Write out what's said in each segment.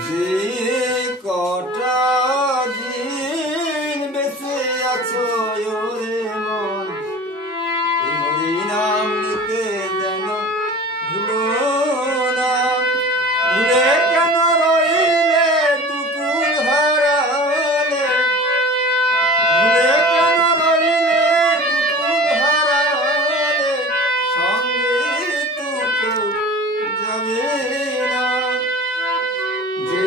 যে কটা দিন বেঁচে আছো ওরে মন, এই হরি নাম নিতে যেন ভুলো না। ভুলে কেন রইলে দুকুল হারালে, ভুলে কেন রইলে দুকুল হারালে, সঙ্গে তো কেউ যাবে না। যে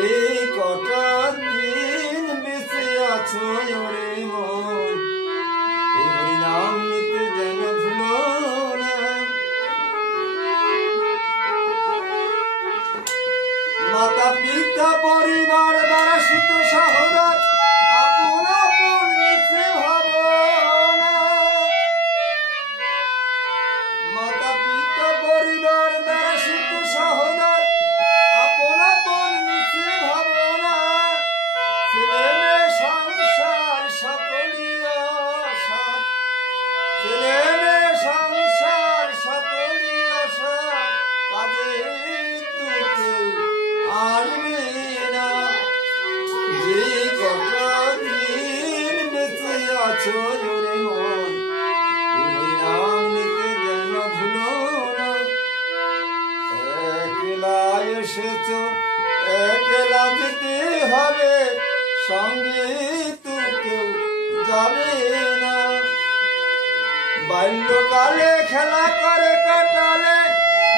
কটা দিন বেঁচে আছো ওরে মন, এই হরি নাম নিতে যেন ভুলো না। মাতা পিতা পরিবার দ্বারা শীত সহোদর আপন আপন মিছে ভাবনা। মাতা পিতা পরিবার দ্বারা শীত সহোদর আপন আপন মিছে ভাবনা। ছেলে মেয়ে সংসার সকলই অসার, ছেলে মেয়ে সংসার সকলই অসার, কাজে তো কেউ আসবে না। যে কটা দিন বেঁচে আছো ওরে মন, এই হরি নাম নিতে যেন ভুলো না। একলা এসেছো একলা যেতে হবে, সঙ্গে তো কেউ যাবে না। বাল্যকালে খেলা করে কাটালে,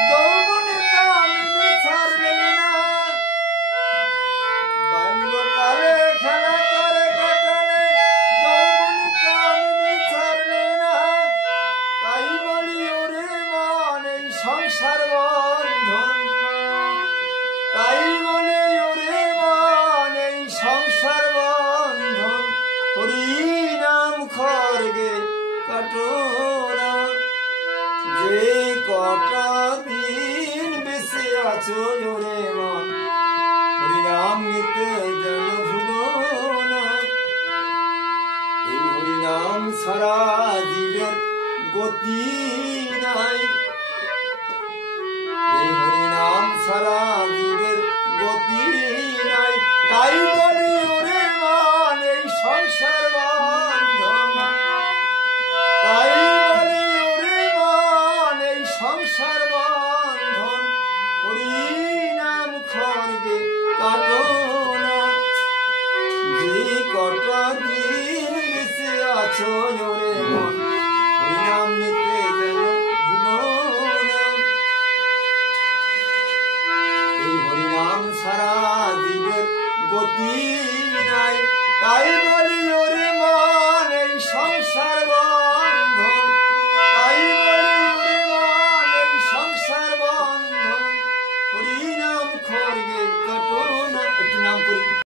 যৌবনে কামিনী ছাড়লে না। বাল্যকালে খেলা করে কাটালে, যৌবনে কামিনী ছাড়লে না। তাই বলি ওরে মন এই সংসার বন্ধন, তাই বলি ওরে মন এই সংসার বন্ধন, হরি নাম খড়গে কাটো না। যে কটা দিন বেঁচে আছো ওরে মন, হরি নাম নিতে যেন ভুলো না। এই হরি নাম ছাড়া জীবের গতি নাই, এই হরি নাম ছাড়া জীবের গতি নাই। তাই বলি ওরে মন এই সংসার বন্ধন, তাই বলি ওরে মন এই সংসার বন্ধন, হরি নাম খড়গে কাটো না। যে কটা দিন বেঁচে আছো ওরে মন, হরি নাম নিতে যেন ভুলো না। এই হরি নাম ছাড়া জীবের গতি নাই, তাই